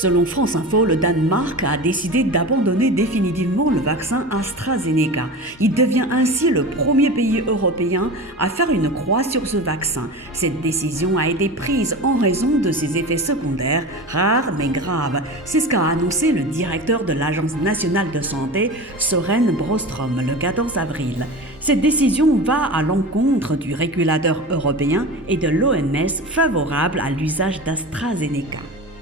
Selon France Info, le Danemark a décidé d'abandonner définitivement le vaccin AstraZeneca. Il devient ainsi le premier pays européen à faire une croix sur ce vaccin. Cette décision a été prise en raison de ses effets secondaires rares mais graves. C'est ce qu'a annoncé le directeur de l'Agence nationale de santé, Søren Brostrøm, le 14 avril. Cette décision va à l'encontre du régulateur européen et de l'OMS favorable à l'usage d'AstraZeneca.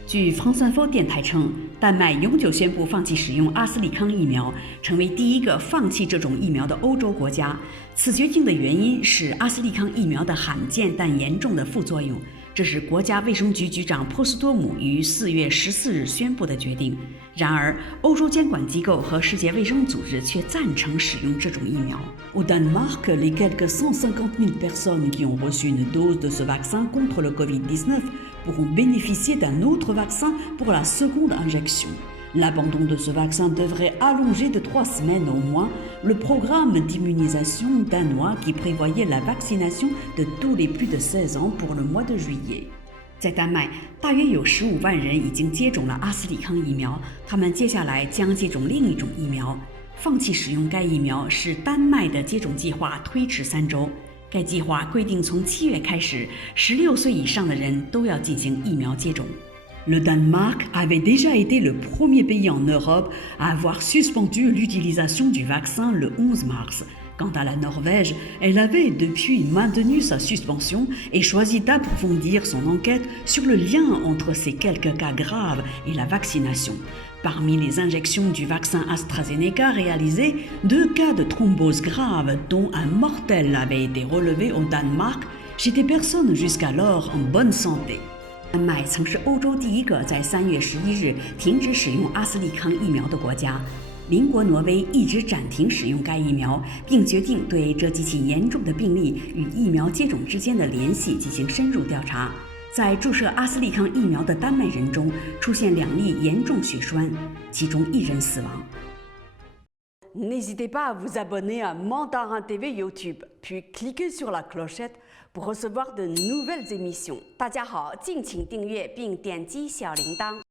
据 France Info 电台称，丹麦永久宣布放弃使用阿斯利康疫苗，成为第一个放弃这种疫苗的欧洲国家。此决定的原因是阿斯利康疫苗的罕见但严重的副作用。这是国家卫生局局长波斯多姆于4月14日宣布的决定。然而，欧洲监管机构和世界卫生组织却赞成使用这种疫苗。Au Danemark, les quelques 150 000 personnes qui ont reçu une dose de ce vaccin contre le Covid-19 pourront bénéficier d'un autre vaccin pour la seconde injection. L'abandon de ce vaccin devrait allonger de 3 semaines au moins le programme d'immunisation danois qui prévoyait la vaccination de tous les plus de 16 ans pour le mois de juillet. 在丹麦，大约有15万人已经接种了阿斯利康疫苗，他们接下来将接种另一种疫苗。放弃使用该疫苗使丹麦的接种计划推迟3周。该计划规定从7月开始，16岁以上的人都要进行疫苗接种。Le Danemark avait déjà été le premier pays en Europe à avoir suspendu l'utilisation du vaccin le 11 mars. Quant à la Norvège, elle avait depuis maintenu sa suspension et choisi d'approfondir son enquête sur le lien entre ces quelques cas graves et la vaccination. Parmi les injections du vaccin AstraZeneca réalisées, 2 cas de thrombose grave, dont un mortel avait été relevé au Danemark chez des personnes jusqu'alors en bonne santé. 丹麦曾是欧洲第一个在3月11日停止使用阿斯利康疫苗的国家。邻国挪威一直暂停使用该疫苗，并决定对这几起严重的病例与疫苗接种之间的联系进行深入调查。在注射阿斯利康疫苗的丹麦人中，出现2例严重血栓，其中1人死亡。N'hésitez pas à vous abonner à Mandarin TV YouTube, puis cliquez sur la clochette pour recevoir de nouvelles émissions. 大家好，敬请订阅并点击小铃铛。